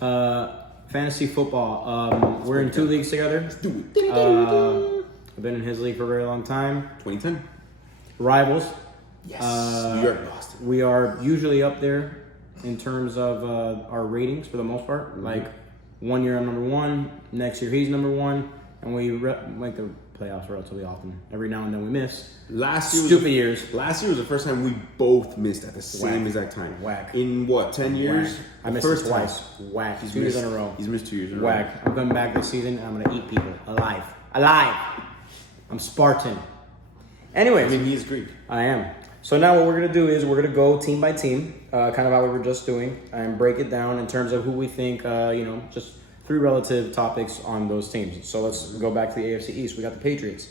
Fantasy football. We're in 2 leagues together. Let's do it. I've been in his league for a very long time. 2010. Rivals. Yes. New York, Boston. We are usually up there in terms of our ratings for the most part. Mm-hmm. Like 1 year I'm number 1, next year he's number 1, and we make the playoffs relatively often. Every now and then we miss. Last year Last year was the first time we both missed at the same exact time. Whack. In what, 10 years? Whack. I missed it twice. Whack. 2 years in a row. He's missed 2 years in a row. Whack. I'm coming back this season and I'm gonna eat people alive. I'm Spartan. Anyways, I mean, he is Greek. I am. So now what we're going to do is we're going to go team by team, kind of how we were just doing, and break it down in terms of who we think, just 3 relative topics on those teams. So let's go back to the AFC East. We got the Patriots.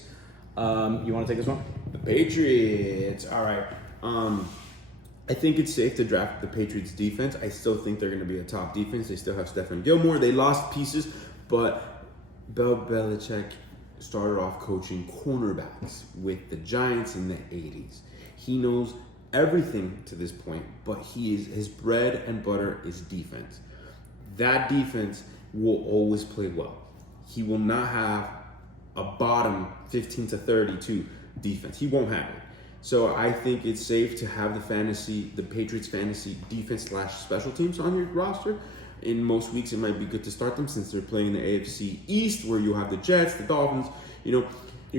You want to take this one? The Patriots. All right. I think it's safe to draft the Patriots defense. I still think they're going to be a top defense. They still have Stephon Gilmore. They lost pieces, but Bill Belichick started off coaching cornerbacks with the Giants in the 80s. He knows everything to this point, but his bread and butter is defense. That defense will always play well. He will not have a bottom 15 to 32 defense. He won't have it. So I think it's safe to have the Patriots fantasy defense / special teams on your roster. In most weeks, it might be good to start them since they're playing the AFC East, where you have the Jets, the Dolphins. You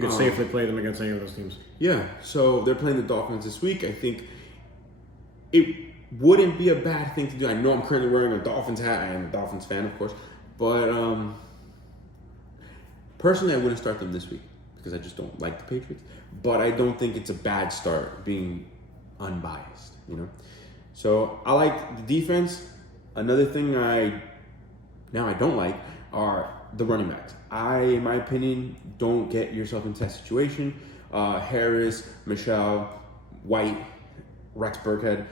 can safely play them against any of those teams. Yeah, so they're playing the Dolphins this week. I think it wouldn't be a bad thing to do. I know I'm currently wearing a Dolphins hat. I am a Dolphins fan, of course. But personally, I wouldn't start them this week because I just don't like the Patriots. But I don't think it's a bad start being unbiased, So I like the defense. Another thing I don't like are the running backs. In my opinion, don't get yourself into that situation. Harris, Michelle, White, Rex Burkhead.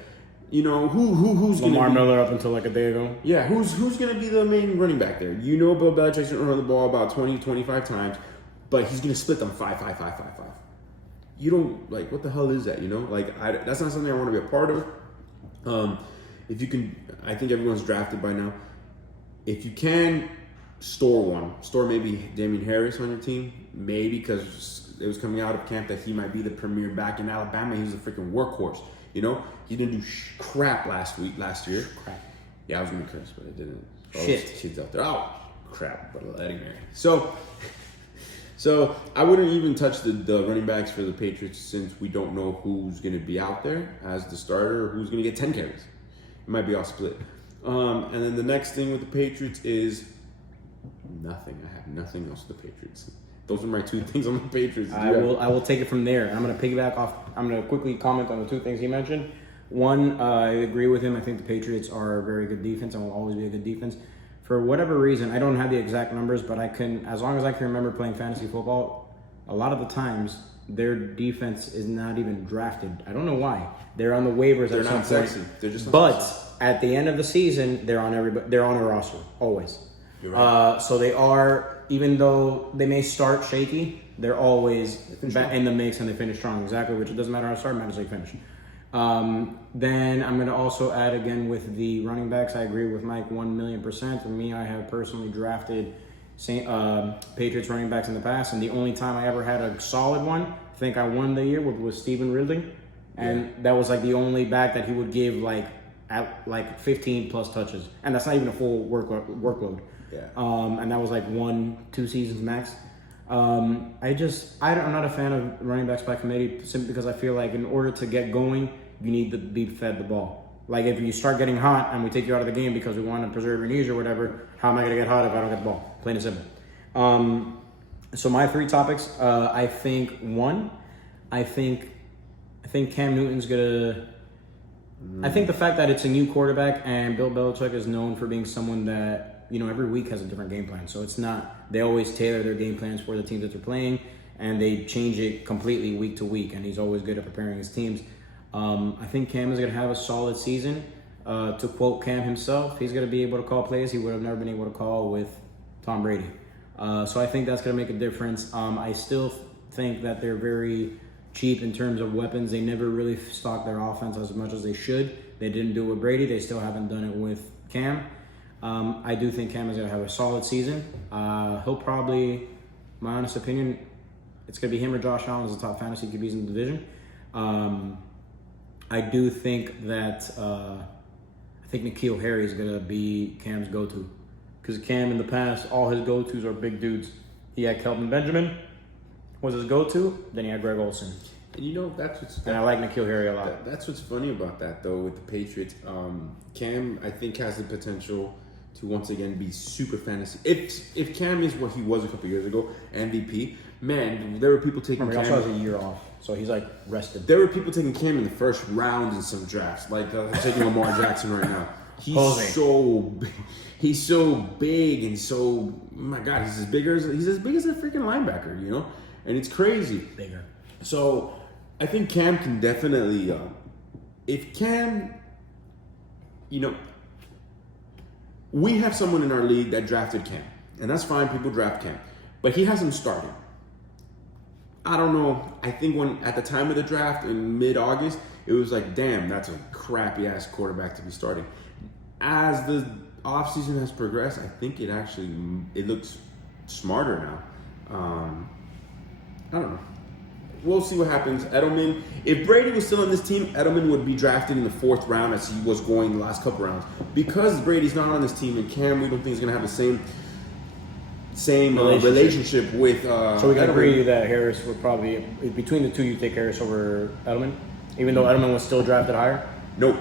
Who's Lamar gonna be, Miller up until like a day ago. Yeah, who's going to be the main running back there? Bill Belichick's going to run the ball about 20, 25 times, but he's going to split them 5. You don't, what the hell is that, that's not something I want to be a part of. If you can, I think everyone's drafted by now. If you can, store maybe Damian Harris on your team, maybe because it was coming out of camp that he might be the premier back in Alabama. He was a freaking workhorse, He didn't do crap last year. Crap. Yeah, I was gonna curse, but I didn't. All Shit. those kids out there. Oh, crap! But letting Mary. So I wouldn't even touch the running backs for the Patriots since we don't know who's gonna be out there as the starter or who's gonna get 10 carries. It might be all split. And then the next thing with the Patriots is nothing. I have nothing else with the Patriots. Those are my 2 things on the Patriots. I will take it from there. I'm going to piggyback off. I'm going to quickly comment on the 2 things he mentioned. One, I agree with him. I think the Patriots are a very good defense and will always be a good defense. For whatever reason, I don't have the exact numbers, but as long as I can remember playing fantasy football, a lot of the times their defense is not even drafted. I don't know why. They're on the waivers. They're at not some sexy. point. They're just not But sexy. at the end of the season, they're on a roster always. You're right. So they are, even though they may start shaky, they're always in the mix and they finish strong. Exactly, which it doesn't matter how to start, it matters how you finish. Then I'm going to also add again with the running backs. I agree with Mike 1,000,000%. For me, I have personally drafted Patriots running backs in the past, and the only time I ever had a solid one, I think I won the year with Stephen Ridley, and that was the only back that he would give at 15 plus touches, and that's not even a full workload. Yeah. And that was 1-2 seasons max. I'm not a fan of running backs by committee simply because I feel like in order to get going, you need to be fed the ball. If you start getting hot and we take you out of the game because we want to preserve your knees or whatever, how am I going to get hot if I don't get the ball? Plain and simple. So my 3 topics, I think Cam Newton's gonna. I think the fact that it's a new quarterback and Bill Belichick is known for being someone that every week has a different game plan. So it's not, they always tailor their game plans for the teams that they're playing and they change it completely week to week. And he's always good at preparing his teams. I think Cam is going to have a solid season. To quote Cam himself, he's going to be able to call plays he would have never been able to call with Tom Brady. So I think that's going to make a difference. I still think that they're very cheap in terms of weapons. They never really stock their offense as much as they should. They didn't do it with Brady. They still haven't done it with Cam. I do think Cam is going to have a solid season. He'll probably, my honest opinion, it's going to be him or Josh Allen as the top fantasy QBs in the division. I do think that I think N'Keal Harry is going to be Cam's go-to. Because Cam in the past, all his go-tos are big dudes. He had Kelvin Benjamin was his go-to. Then he had Greg Olsen. And you know, that's what's... And I like N'Keal Harry a lot. That's what's funny about that, though, with the Patriots. Cam, I think, has the potential to once again be super fantasy. If Cam is what he was a couple years ago, MVP, man, there were people taking Remember, Cam... he also has a year off, so he's like rested. There were people taking Cam in the first round in some drafts, like taking Lamar Jackson right now. He's so big and so, my God, he's as big as a freaking linebacker, you know, and it's crazy. Bigger. So I think Cam can definitely, if Cam, you know, we have someone in our league that drafted Cam, and that's fine. People draft Cam, but he hasn't started. I don't know. I think when at the time of the draft in mid-August, it was like, damn, that's a crappy ass quarterback to be starting. As the offseason has progressed, I think it looks smarter now. I don't know. We'll see what happens. Edelman, if Brady was still on this team, Edelman would be drafted in the 4th round as he was going the last couple rounds. Because Brady's not on this team and Cam, we don't think he's going to have the same relationship with so we can agree that Harris would probably, between the two, you take Harris over Edelman, even though Edelman was still drafted higher? Nope.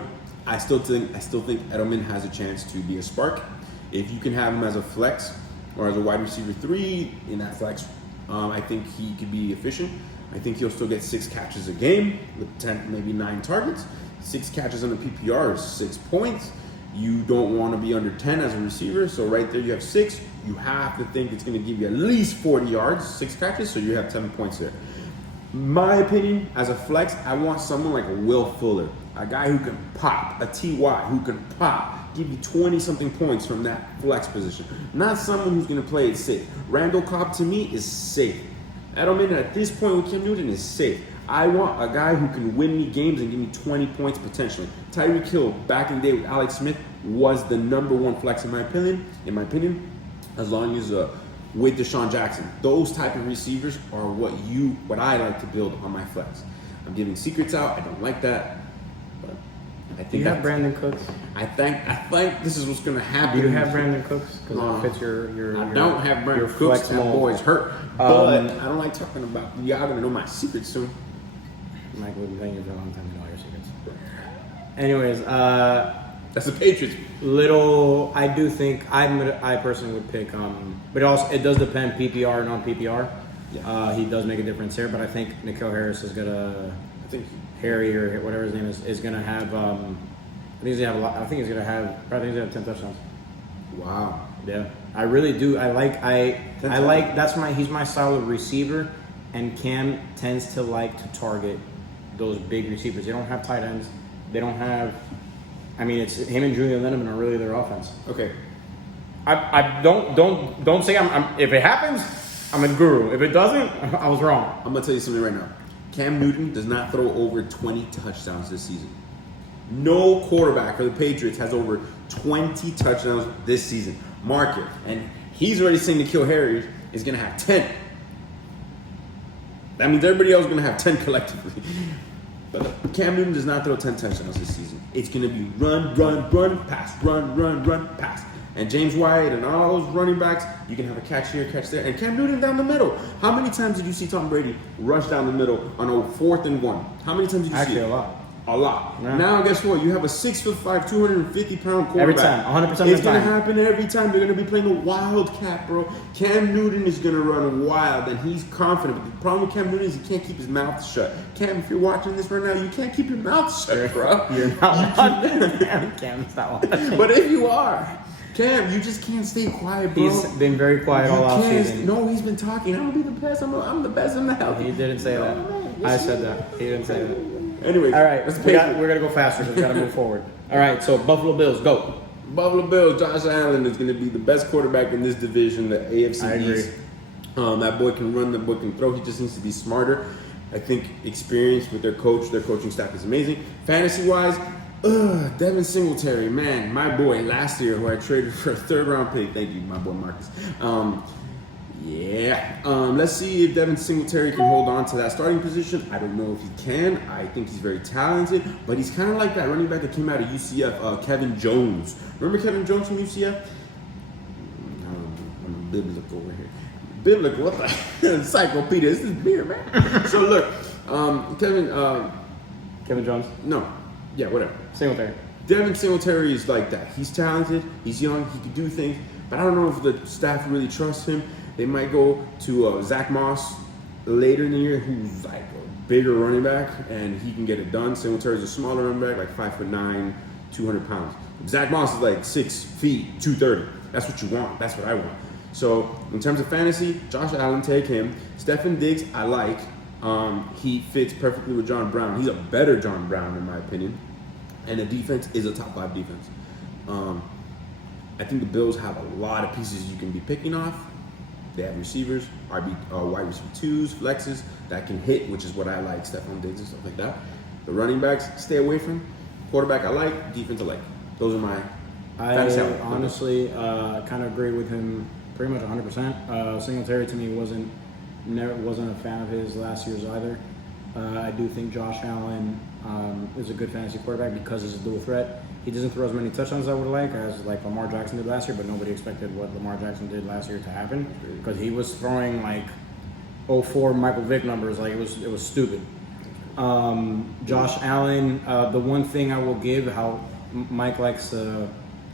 I still think Edelman has a chance to be a spark. If you can have him as a flex or as a wide receiver 3 in that flex, I think he could be efficient. I think he'll still get 6 catches a game with 10, maybe 9 targets. 6 catches on the PPR is 6 points. You don't want to be under 10 as a receiver, so right there you have 6. You have to think it's going to give you at least 40 yards, 6 catches, so you have 10 points there. My opinion, as a flex, I want someone like a Will Fuller, a guy who can pop, a T.Y. who can pop, give you 20-something points from that flex position. Not someone who's going to play it safe. Randall Cobb, to me, is safe. Edelman, at this point with Cam Newton, is safe. I want a guy who can win me games and give me 20 points potentially. Tyreek Hill, back in the day with Alex Smith, was the number 1 flex in my opinion, as long as with Deshaun Jackson. Those type of receivers are what I like to build on my flex. I'm giving secrets out. I don't like that. But I think Do you have Brandon Cooks? I think this is what's going to happen. Do you have Brandon Cooks? Because it fits your I don't have Brandon Cooks. That boy's hurt. But I don't like talking about. Y'all going to know my secrets soon. Mike, we've been playing you for a long time. You know all your secrets. Anyways, that's the Patriots. I do think I personally would pick. But it does depend PPR and non-PPR. Yeah. He does make a difference here, but I think N'Keal Harris is gonna. I think Harry or whatever his name is gonna have. I think he's gonna have a lot. I think he's gonna have 10 touchdowns. Wow. Yeah, I really do. He's my style of receiver, and Cam tends to like to target those big receivers. They don't have tight ends. They don't have. I mean, it's him and Julian Edelman are really their offense. Okay. I don't say I'm. If it happens, I'm a guru. If it doesn't, I was wrong. I'm gonna tell you something right now. Cam Newton does not throw over 20 touchdowns this season. No quarterback for the Patriots has over 20 touchdowns this season. Mark it. And he's already saying N'Keal Harry is gonna have 10. That means everybody else is gonna have 10 collectively. But Cam Newton does not throw 10 touchdowns this season. It's going to be run, pass, run, pass. And James White and all those running backs, you can have a catch here, catch there. And Cam Newton down the middle. How many times did you see Tom Brady rush down the middle on a 4th and 1? How many times did you see it? Actually, a lot. A lot. Yeah. Now, guess what? You have a 6'5", 250-pound quarterback. Every time, 100% of the time. It's going to happen every time. They're going to be playing a wildcat, bro. Cam Newton is going to run wild, and he's confident. But the problem with Cam Newton is he can't keep his mouth shut. Cam, if you're watching this right now, you can't keep your mouth shut, bro. You're not watching. Cam's not watching. But if you are, Cam, you just can't stay quiet, bro. He's been very quiet all offseason. No, he's been talking. I'm going to be the best. I'm the best in the house. He didn't say that. I said that. He didn't say that. Anyway, all right, we're going to go faster because we got to move forward. All right, so Buffalo Bills, go. Buffalo Bills, Josh Allen is going to be the best quarterback in this division, the AFC East. That boy can run, that boy can throw. He just needs to be smarter. I think experience with their coaching staff is amazing. Fantasy-wise, Devin Singletary, man, my boy last year who I traded for a 3rd-round pick. Thank you, my boy Marcus. Let's see if Devin Singletary can hold on to that starting position. I don't know if he can. I think he's very talented, but he's kind of like that running back that came out of UCF, Kevin Jones. Remember Kevin Jones from UCF? I'm biblical over here. Biblical, what the encyclopedia? This is beer, man. So look, Kevin Jones. No, yeah, whatever. Singletary. Devin Singletary is like that. He's talented. He's young. He can do things. But I don't know if the staff really trusts him. They might go to Zach Moss later in the year, who's like a bigger running back, and he can get it done. Singletary's a smaller running back, like 5'9", 200 pounds. Zach Moss is like 6 feet, 230. That's what you want. That's what I want. So in terms of fantasy, Josh Allen, take him. Stefan Diggs, I like. He fits perfectly with John Brown. He's a better John Brown, in my opinion. And the defense is a top 5 defense. I think the Bills have a lot of pieces you can be picking off. They have receivers, wide receiver 2s, flexes that can hit, which is what I like, Stephon Diggs and stuff like that. The running backs, stay away from. Quarterback, I like. Defense, I like. Those are my fantasy. I honestly kind of agree with him pretty much 100%. Singletary to me wasn't a fan of his last year's either. I do think Josh Allen is a good fantasy quarterback because he's a dual threat. He doesn't throw as many touchdowns as I would like, as like Lamar Jackson did last year, but nobody expected what Lamar Jackson did last year to happen because he was throwing like 04 Michael Vick numbers, like it was stupid. Josh Allen, the one thing I will give, how Mike likes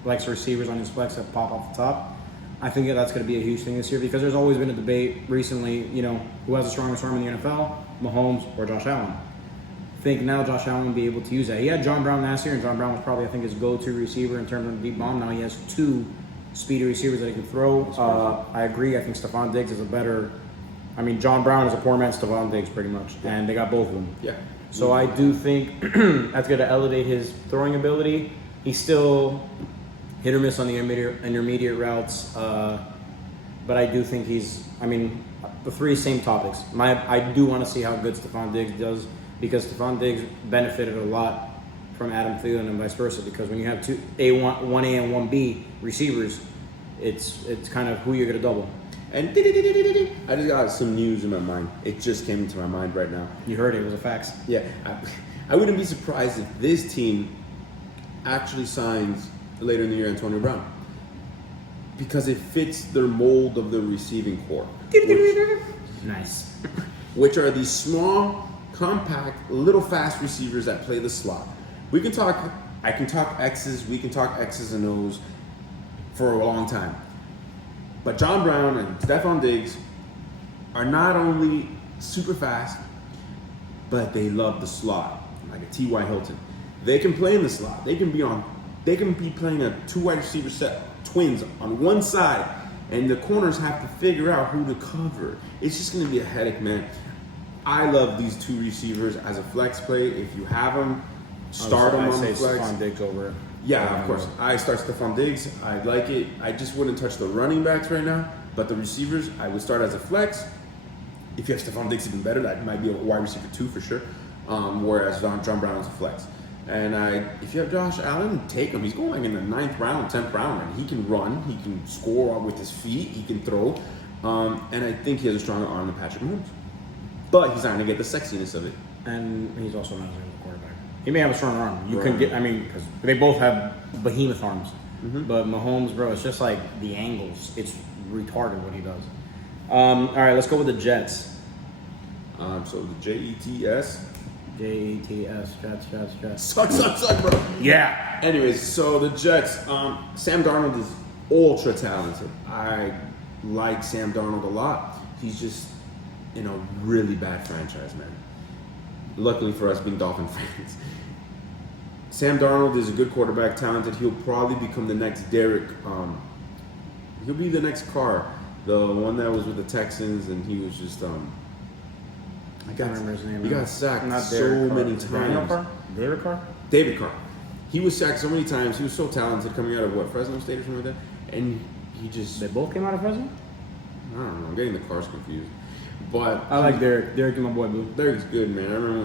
receivers on his flex that pop off the top. I think that's going to be a huge thing this year because there's always been a debate recently, who has the strongest arm in the NFL, Mahomes or Josh Allen. I think now Josh Allen will be able to use that. He had John Brown last year, and John Brown was probably, I think, his go-to receiver in terms of deep bomb. Now he has 2 speedy receivers that he can throw. I agree. I think Stephon Diggs is a better. I mean, John Brown is a poor man's Stephon Diggs, pretty much, and they got both of them. Yeah. So I do think that's going to elevate his throwing ability. He's still hit or miss on the intermediate routes, but I do think the 3 same topics. I do want to see how good Stephon Diggs does because Stephon Diggs benefited a lot from Adam Thielen and vice versa because when you have 1A and 1B receivers, it's kind of who you're going to double. And I just got some news in my mind. It just came into my mind right now. You heard it was a fax. Yeah. I wouldn't be surprised if this team actually signs later in the year Antonio Brown because it fits their mold of the receiving core. Nice. Which are these small, compact, little fast receivers that play the slot. I can talk X's, we can talk X's and O's for a long time. But John Brown and Stephon Diggs are not only super fast, but they love the slot, like a T.Y. Hilton. They can play in the slot. They can be playing a 2 wide receiver set, twins on one side, and the corners have to figure out who to cover. It's just going to be a headache, man. I love these 2 receivers as a flex play. If you have them, start them on the flex. Stephon Diggs over it. Yeah, of course. I start Stephon Diggs. I like it. I just wouldn't touch the running backs right now, but the receivers, I would start as a flex. If you have Stephon Diggs, even better. That might be a wide receiver 2 for sure. Whereas John Brown is a flex. And if you have Josh Allen, take him. He's going like in the 9th round, 10th round. And he can run. He can score with his feet. He can throw. And I think he has a stronger arm than Patrick Mahomes. But he's not going to get the sexiness of it. And he's also not as good of a quarterback. He may have a strong arm. Because they both have behemoth arms. Mm-hmm. But Mahomes, bro, it's just like the angles. It's retarded what he does. All right, let's go with the Jets. So the Jets. Jets. Suck, bro. Yeah. Anyways, so the Jets. Sam Darnold is ultra talented. I like Sam Darnold a lot. He's just in a really bad franchise, man. Luckily for us being Dolphin fans. Sam Darnold is a good quarterback, talented. He'll probably become the next Derek. He'll be the next Carr, the one that was with the Texans, and he was just I can't remember his name. He got sacked many times. Daniel Carr? David Carr? David Carr. He was sacked so many times. He was so talented coming out of Fresno State or something like that. And he just... They both came out of Fresno? I don't know. I'm getting the cars confused. But I like Derek. Derek is my boy, Blue. Derek's good, man. I remember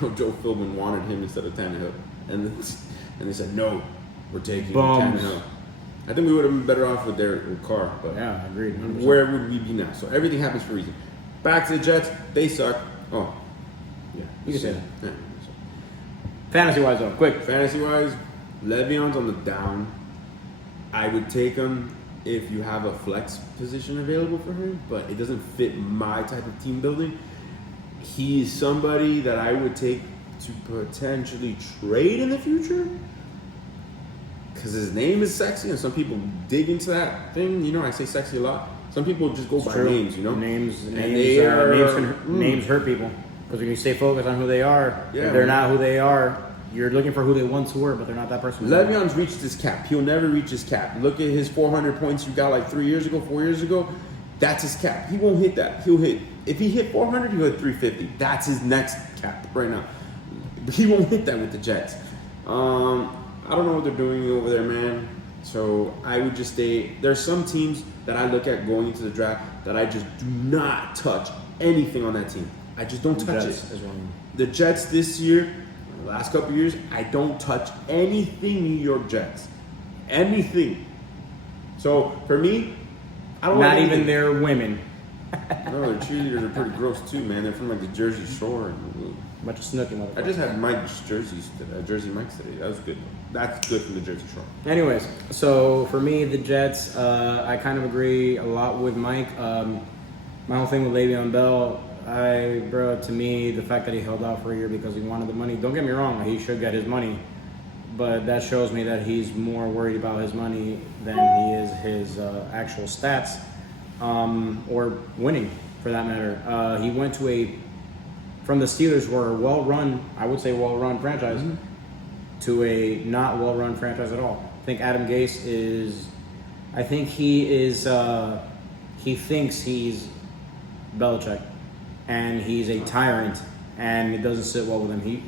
when Joe Philbin wanted him instead of Tannehill. and they said no, we're taking Bums. Tannehill. I think we would have been better off with Carr, but Yeah, agreed. 100%. where would we be now? So everything happens for a reason. Back to the Jets, they suck. Oh, yeah, You can say that. Yeah. Fantasy-wise, though, quick. Fantasy-wise, Le'Veon's on the down. I would take him if you have a flex position available for him, but it doesn't fit my type of team building. He's somebody that I would take to potentially trade in the future because his name is sexy, and some people dig into that thing. You know, I say sexy a lot. Some people just go by names, you know? Names Names hurt people. Because when you stay focused on who they are, Yeah, if they're not who they are, you're looking for who they once were, but they're not that person. Le'Veon's reached his cap. He'll never reach his cap. Look at his 400 points you got like 4 years ago. That's his cap. He won't hit that. He'll hit, if he hit 400, he'll hit 350. That's his next cap right now. But he won't hit that with the Jets. I don't know what they're doing over there, man. So I would just stay. There's some teams that I look at going into the draft that I just do not touch anything on that team. I just don't touch it. The Jets this year, the last couple of years, I don't touch anything New York Jets. Anything. So for me, I don't Not like even anything. their women. No, their cheerleaders are pretty gross too, man. They're from like the Jersey Shore. Bunch of snooky motherfuckers. I just had Mike's jerseys today, Jersey Mike's today. That was good. That's good from the Jersey Shore. Anyways, so for me, the Jets, I kind of agree a lot with Mike. My whole thing with Le'Veon Bell, to me, the fact that he held out for a year because he wanted the money, don't get me wrong, he should get his money, but that shows me that he's more worried about his money than he is his actual stats, or winning, for that matter. He went to from the Steelers, who are a well-run, I would say well-run franchise, to a not well-run franchise at all. I think Adam Gase he thinks he's Belichick, and he's a tyrant, and it doesn't sit well with him.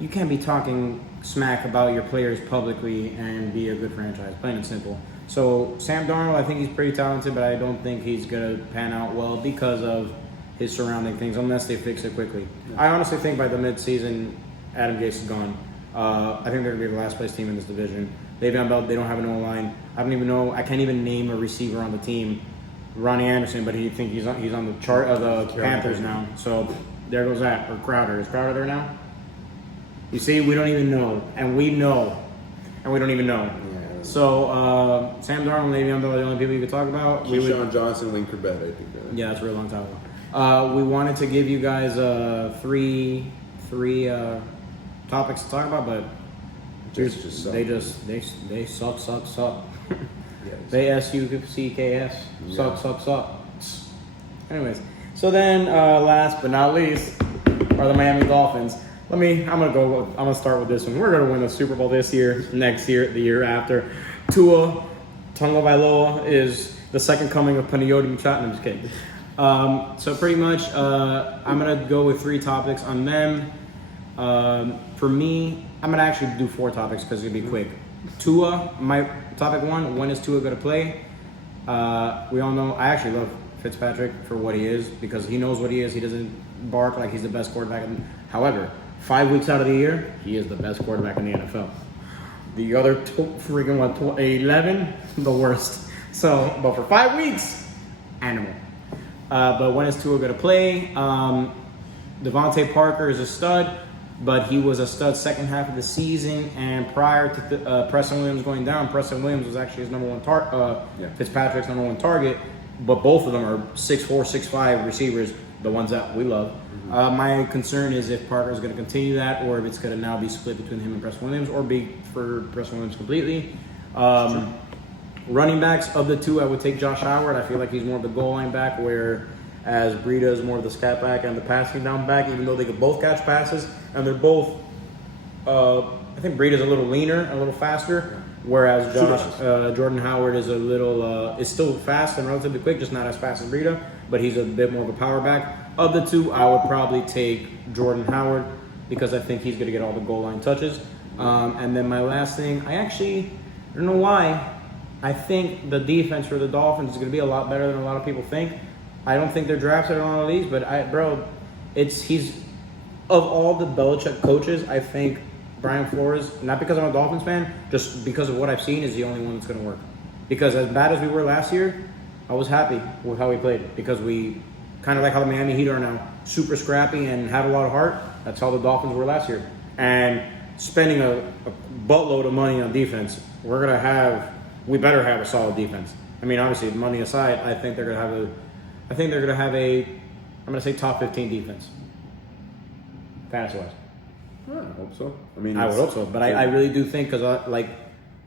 You can't be talking smack about your players publicly and be a good franchise, plain and simple. So Sam Darnold, I think he's pretty talented, but I don't think he's gonna pan out well because of his surrounding things, unless they fix it quickly. I honestly think by the midseason, Adam Gase is gone. I think they're gonna be the last place team in this division. Le'Veon Bell, they don't have an O-line. I can't even name a receiver on the team. Ronnie Anderson, but he's on the chart of the Panthers now. So there goes that. Or Crowder. Is Crowder there now? You see, we don't even know. And we know. And we don't even know. Yeah. So Sam Darnold and Le'Veon Bell are the only people you could talk about. Keyshawn Johnson, Wayne Corbett, I think. Yeah, that's a real long time ago. We wanted to give you guys three topics to talk about, but They suck. Yes. They SUCKS. Suck. Anyways, so then last but not least are the Miami Dolphins. I'm gonna start with this one. We're gonna win the Super Bowl this year, next year, the year after. Tua Tagovailoa is the second coming of Panayoti Machado. I'm just kidding. So pretty much, I'm gonna go with 3 topics on them. For me, I'm gonna actually do 4 topics because it'll be quick. Tua, my topic 1. When is Tua gonna play? We all know. I actually love Fitzpatrick for what he is because he knows what he is. He doesn't bark like he's the best quarterback. However, 5 weeks out of the year, he is the best quarterback in the NFL. The other 11, the worst. So, but for 5 weeks, animal. But when is Tua going to play? Devontae Parker is a stud, but he was a stud second half of the season. And prior to Preston Williams going down, Preston Williams was actually his number one Fitzpatrick's number 1 target. But both of them are 6'4", 6'5" receivers, the ones that we love. My concern is if Parker is going to continue that, or if it's going to now be split between him and Preston Williams, or be for Preston Williams completely. Running backs of the 2, I would take Josh Howard. I feel like he's more of the goal line back, whereas Breida is more of the scat back and the passing down back, even though they could both catch passes. And they're both, I think Breida's a little leaner, a little faster, whereas Jordan Howard is is still fast and relatively quick, just not as fast as Breida, but he's a bit more of a power back. Of the 2, I would probably take Jordan Howard because I think he's going to get all the goal line touches. And then my last thing, I don't know why, I think the defense for the Dolphins is going to be a lot better than a lot of people think. I don't think they're drafted on all of these, but he's of all the Belichick coaches, I think Brian Flores, not because I'm a Dolphins fan, just because of what I've seen, is the only one that's going to work. Because as bad as we were last year, I was happy with how we played. Because we, kind of like how the Miami Heat are now, super scrappy and have a lot of heart. That's how the Dolphins were last year. And spending a buttload of money on defense, we better have a solid defense. I mean, obviously, money aside, I think they're going to have a, I'm going to say top 15 defense. Fantasy-wise. I hope so. I mean, I would hope so, but I really do think because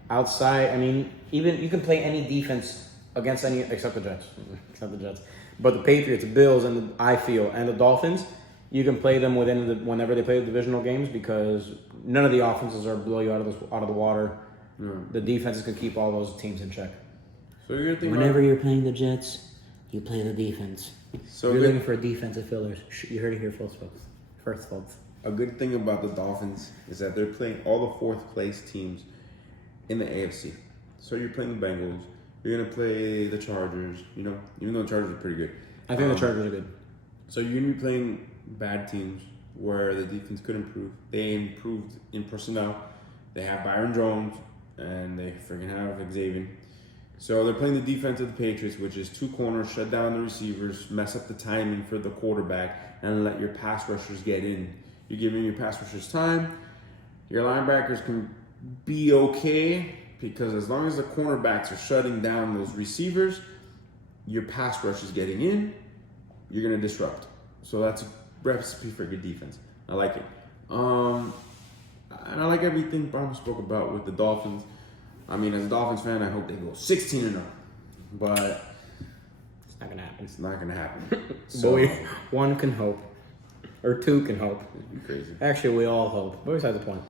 outside, I mean, even you can play any defense against any except the Jets, but the Patriots, the Bills, and the Dolphins, you can play them whenever they play the divisional games because none of the offenses are blow you out of the water. Yeah. The defenses can keep all those teams in check. So you're thinking whenever you're playing the Jets, you play the defense. So you're looking for defensive fillers. You heard it here first, folks. A good thing about the Dolphins is that they're playing all the fourth place teams in the AFC. So you're playing the Bengals. You're gonna play the Chargers. You know, even though the Chargers are pretty good. I think the Chargers are good. So you're gonna be playing bad teams where the defense could improve. They improved in personnel. They have Byron Jones and they freaking have Xavier. So they're playing the defense of the Patriots, which is two corners, shut down the receivers, mess up the timing for the quarterback, and let your pass rushers get in. You're giving your pass rushers time. Your linebackers can be okay because as long as the cornerbacks are shutting down those receivers, your pass rush is getting in, you're going to disrupt. So that's a recipe for good defense. I like it. And I like everything Panos spoke about with the Dolphins. I mean, as a Dolphins fan, I hope they go 16-0. But It's not gonna happen. it's not going to happen. So, But one can hope, or two can hope. it'd be crazy. Actually, we all hope. But besides the point.